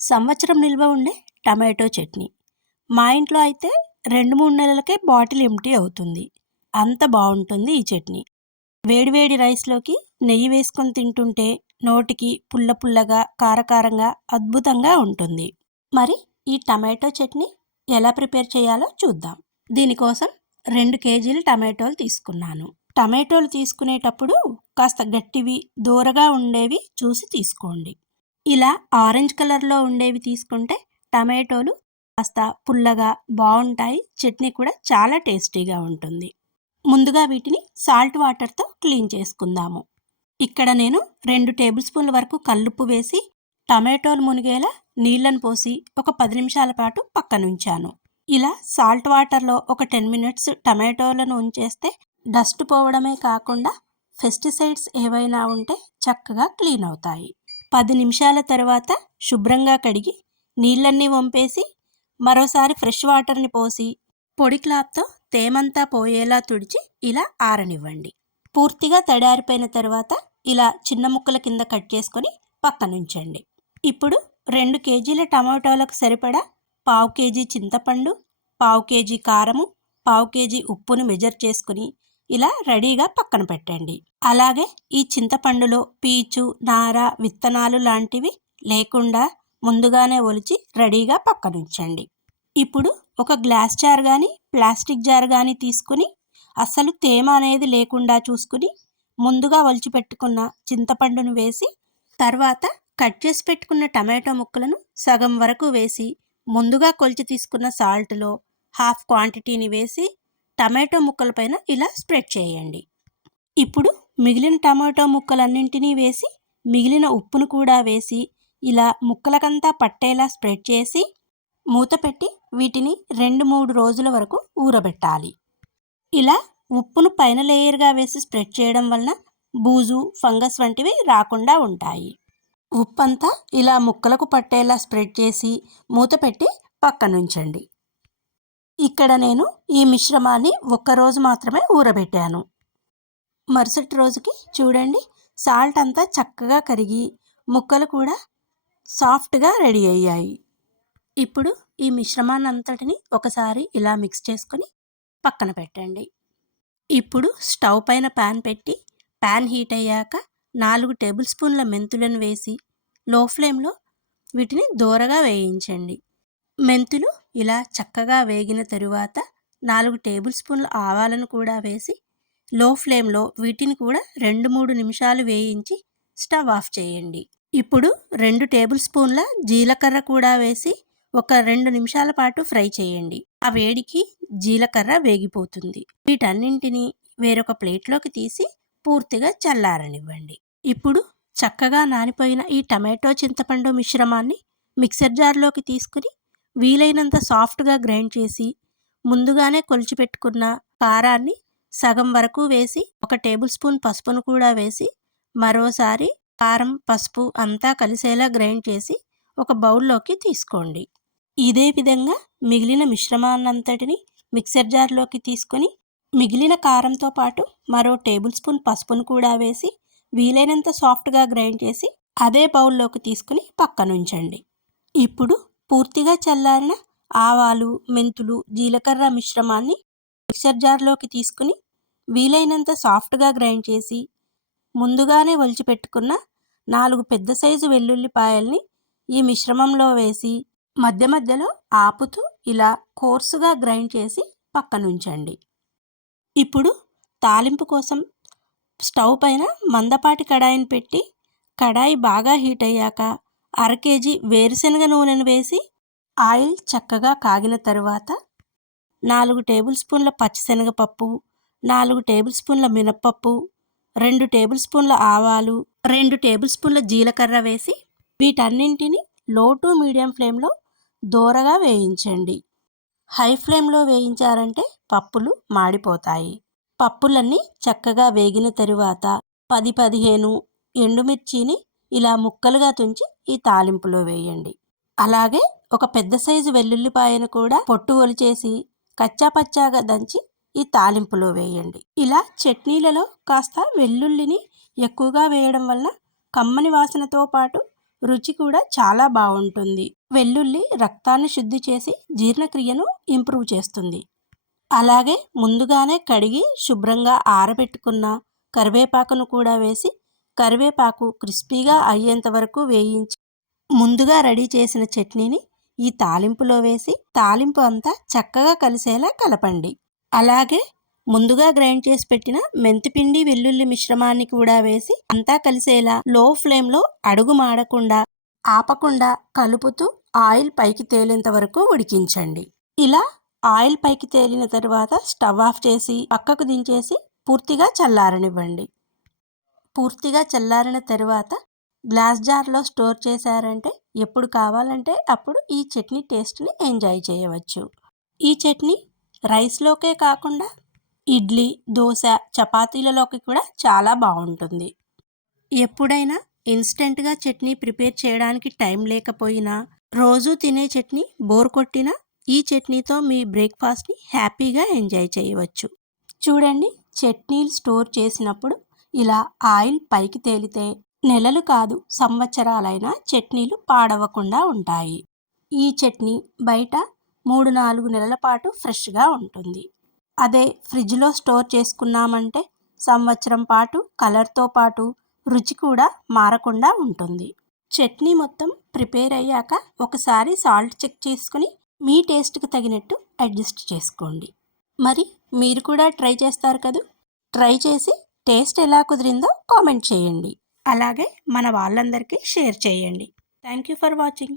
సంవత్సరం నిల్వ ఉండే టమాటో చట్నీ. మా ఇంట్లో అయితే 2, 3 నెలలకే బాటిల్ ఎంప్టీ అవుతుంది. అంత బావుంటుంది ఈ చట్నీ. వేడి వేడి రైస్‌లోకి నెయ్యి వేసుకొని తింటుంటే నోటికి పుల్ల పుల్లగా, కారకారంగా అద్భుతంగా ఉంటుంది. మరి ఈ టమాటో చట్నీ ఎలా ప్రిపేర్ చేయాలో చూద్దాం. దీనికోసం 2 కేజీలు టమాటోలు తీసుకున్నాను. టమాటోలు తీసుకునేటప్పుడు కాస్త గట్టివి, దూరగా ఉండేవి చూసి తీసుకోండి. ఇలా ఆరెంజ్ కలర్‌లో ఉండేవి తీసుకుంటే టమాటోలు కాస్త పుల్లగా బావుంటాయి. చట్నీ కూడా చాలా టేస్టీగా ఉంటుంది. ముందుగా వీటిని సాల్ట్ వాటర్‌తో క్లీన్ చేసుకుందాము. ఇక్కడ నేను 2 టేబుల్ స్పూన్ల వరకు కల్లుప్పు వేసి టమాటోలు మునిగేలా నీళ్లను పోసి ఒక 10 నిమిషాల పాటు పక్కనుంచాను. ఇలా సాల్ట్ వాటర్‌లో ఒక 10 మినిట్స్ టమాటోలను ఉంచేస్తే డస్ట్ పోవడమే కాకుండా పెస్టిసైడ్స్ ఏవైనా ఉంటే చక్కగా క్లీన్ అవుతాయి. 10 నిమిషాల తర్వాత శుభ్రంగా కడిగి నీళ్ళన్నీ వంపేసి మరోసారి ఫ్రెష్ వాటర్ని పోసి పొడి క్లాత్తో తేమంతా పోయేలా తుడిచి ఇలా ఆరనివ్వండి. పూర్తిగా తడారిపోయిన తర్వాత ఇలా చిన్న ముక్కల కింద కట్ చేసుకొని పక్కనుంచండి. ఇప్పుడు 2 కేజీల టమాటోలకు సరిపడా 1/2 కేజీ చింతపండు, 1/2 కేజీ కారము, 1/2 కేజీ ఉప్పుని మెజర్ చేసుకుని ఇలా రెడీగా పక్కన పెట్టండి. అలాగే ఈ చింతపండులో పీచు, నార, విత్తనాలు లాంటివి లేకుండా ముందుగానే ఒలిచి రెడీగా పక్కనుంచండి. ఇప్పుడు ఒక గ్లాస్ జార్ కానీ ప్లాస్టిక్ జార్ కానీ తీసుకుని అస్సలు తేమ అనేది లేకుండా చూసుకుని ముందుగా ఒలిచి పెట్టుకున్న చింతపండును వేసి తర్వాత కట్ చేసి పెట్టుకున్న టమాటో ముక్కలను సగం వరకు వేసి ముందుగా కొలిచి తీసుకున్న సాల్ట్లో హాఫ్ క్వాంటిటీని వేసి టమాటో ముక్కలపైన ఇలా స్ప్రెడ్ చేయండి. ఇప్పుడు మిగిలిన టమాటో ముక్కలన్నింటినీ వేసి మిగిలిన ఉప్పును కూడా వేసి ఇలా ముక్కలకంతా పట్టేలా స్ప్రెడ్ చేసి మూత పెట్టి వీటిని 2-3 రోజుల వరకు ఊరబెట్టాలి. ఇలా ఉప్పును పైన లేయర్గా వేసి స్ప్రెడ్ చేయడం వలన బూజు, ఫంగస్ వంటివి రాకుండా ఉంటాయి. ఉప్పంతా ఇలా ముక్కలకు పట్టేలా స్ప్రెడ్ చేసి మూత పెట్టి పక్కనుంచండి. ఇక్కడ నేను ఈ మిశ్రమాన్ని 1 రోజు మాత్రమే ఊరబెట్టాను. మరుసటి రోజుకి చూడండి సాల్ట్ అంతా చక్కగా కరిగి ముక్కలు కూడా సాఫ్ట్గా రెడీ అయ్యాయి. ఇప్పుడు ఈ మిశ్రమాన్ని అంతటిని ఒకసారి ఇలా మిక్స్ చేసుకొని పక్కన పెట్టండి. ఇప్పుడు స్టవ్ పైన ప్యాన్ పెట్టి ప్యాన్ హీట్ అయ్యాక 4 టేబుల్ స్పూన్ల మెంతులను వేసి లో ఫ్లేమ్లో వీటిని దోరగా వేయించండి. మెంతులు ఇలా చక్కగా వేగిన తరువాత 4 టేబుల్ స్పూన్ల ఆవాలను కూడా వేసి లో ఫ్లేమ్లో వీటిని కూడా 2-3 నిమిషాలు వేయించి స్టవ్ ఆఫ్ చేయండి. ఇప్పుడు 2 టేబుల్ స్పూన్ల జీలకర్ర కూడా వేసి ఒక 2 నిమిషాల పాటు ఫ్రై చేయండి. ఆ వేడికి జీలకర్ర వేగిపోతుంది. వీటన్నింటినీ వేరొక ప్లేట్లోకి తీసి పూర్తిగా చల్లారనివ్వండి. ఇప్పుడు చక్కగా నానిపోయిన ఈ టమాటో చింతపండు మిశ్రమాన్ని మిక్సర్ జార్లోకి తీసుకుని వీలైనంత సాఫ్ట్గా గ్రైండ్ చేసి ముందుగానే కొలిచి పెట్టుకున్న కారాన్ని సగం వరకు వేసి 1 టేబుల్ స్పూన్ పసుపును కూడా వేసి మరోసారి కారం, పసుపు అంతా కలిసేలా గ్రైండ్ చేసి ఒక బౌల్లోకి తీసుకోండి. ఇదే విధంగా మిగిలిన మిశ్రమాన్నంతటిని మిక్సర్ జార్లోకి తీసుకొని మిగిలిన కారంతో పాటు మరో టేబుల్ స్పూన్ పసుపును కూడా వేసి వీలైనంత సాఫ్ట్గా గ్రైండ్ చేసి అదే బౌల్లోకి తీసుకుని పక్కనుంచండి. ఇప్పుడు పూర్తిగా చల్లారిన ఆవాలు, మెంతులు, జీలకర్ర మిశ్రమాన్ని మిక్సర్ జార్లోకి తీసుకుని వీలైనంత సాఫ్ట్గా గ్రైండ్ చేసి ముందుగానే ఒలిచి పెట్టుకున్న 4 పెద్ద సైజు వెల్లుల్లిపాయల్ని ఈ మిశ్రమంలో వేసి మధ్య మధ్యలో ఆపుతూ ఇలా కోర్సుగా గ్రైండ్ చేసి పక్కనుంచండి. ఇప్పుడు తాలింపు కోసం స్టవ్ పైన మందపాటి కడాయిని పెట్టి కడాయి బాగా హీట్ అయ్యాక 1/2 కేజీ వేరుశనగ నూనెను వేసి ఆయిల్ చక్కగా కాగిన తరువాత 4 టేబుల్ స్పూన్ల పచ్చిశనగపప్పు, 4 టేబుల్ స్పూన్ల మినప్పప్పు, 2 టేబుల్ స్పూన్ల ఆవాలు, 2 టేబుల్ స్పూన్ల జీలకర్ర వేసి వీటన్నింటినీ లో టు మీడియం ఫ్లేమ్లో దోరగా వేయించండి. హై ఫ్లేమ్లో వేయించారంటే పప్పులు మాడిపోతాయి. పప్పులన్నీ చక్కగా వేగిన తరువాత 10-15 ఎండుమిర్చిని ఇలా ముక్కలుగా తుంచి ఈ తాలింపులో వేయండి. అలాగే ఒక పెద్ద సైజు వెల్లుల్లిపాయను కూడా పొట్టు ఒలిచేసి కచ్చాపచ్చాగా దంచి ఈ తాలింపులో వేయండి. ఇలా చట్నీలలో కాస్త వెల్లుల్లిని ఎక్కువగా వేయడం వల్ల కమ్మని వాసనతో పాటు రుచి కూడా చాలా బాగుంటుంది. వెల్లుల్లి రక్తాన్ని శుద్ధి చేసి జీర్ణక్రియను ఇంప్రూవ్ చేస్తుంది. అలాగే ముందుగానే కడిగి శుభ్రంగా ఆరబెట్టుకున్న కరివేపాకును కూడా వేసి కరివేపాకు క్రిస్పీగా అయ్యేంత వరకు వేయించి ముందుగా రెడీ చేసిన చట్నీని ఈ తాలింపులో వేసి తాలింపు అంతా చక్కగా కలిసేలా కలపండి. అలాగే ముందుగా గ్రైండ్ చేసి పెట్టిన మెంతిపిండి వెల్లుల్లి మిశ్రమాన్ని కూడా వేసి అంతా కలిసేలా లో ఫ్లేమ్లో అడుగు మాడకుండా ఆపకుండా కలుపుతూ ఆయిల్ పైకి తేలేంత వరకు ఉడికించండి. ఇలా ఆయిల్ పైకి తేలిన తర్వాత స్టవ్ ఆఫ్ చేసి పక్కకు దించేసి పూర్తిగా చల్లారనివ్వండి. పూర్తిగా చల్లారిన తరువాత గ్లాస్ జార్లో స్టోర్ చేశారంటే ఎప్పుడు కావాలంటే అప్పుడు ఈ చట్నీ టేస్ట్ని ఎంజాయ్ చేయవచ్చు. ఈ చట్నీ రైస్లోకే కాకుండా ఇడ్లీ, దోశ, చపాతీలలోకి కూడా చాలా బాగుంటుంది. ఎప్పుడైనా ఇన్స్టెంట్గా చట్నీ ప్రిపేర్ చేయడానికి టైం లేకపోయినా, రోజు తినే చట్నీ బోర్ కొట్టినా ఈ చట్నీతో మీ బ్రేక్ఫాస్ట్ని హ్యాపీగా ఎంజాయ్ చేయవచ్చు. చూడండి, చట్నీలు స్టోర్ చేసినప్పుడు ఇలా ఆయిల్ పైకి తేలితే నెలలు కాదు సంవత్సరాలైనా చట్నీలు పాడవకుండా ఉంటాయి. ఈ చట్నీ బయట 3-4 నెలల పాటు ఫ్రెష్గా ఉంటుంది. అదే ఫ్రిడ్జ్లో స్టోర్ చేసుకున్నామంటే సంవత్సరం పాటు కలర్తో పాటు రుచి కూడా మారకుండా ఉంటుంది. చట్నీ మొత్తం ప్రిపేర్ అయ్యాక ఒకసారి సాల్ట్ చెక్ చేసుకుని మీ టేస్ట్కి తగినట్టు అడ్జస్ట్ చేసుకోండి. మరి మీరు కూడా ట్రై చేస్తారు కదూ. ట్రై చేసి టేస్ట్ ఎలా కుదిరిందో కామెంట్ చేయండి. అలాగే మన వాళ్ళందరికీ షేర్ చేయండి. Thank you for watching.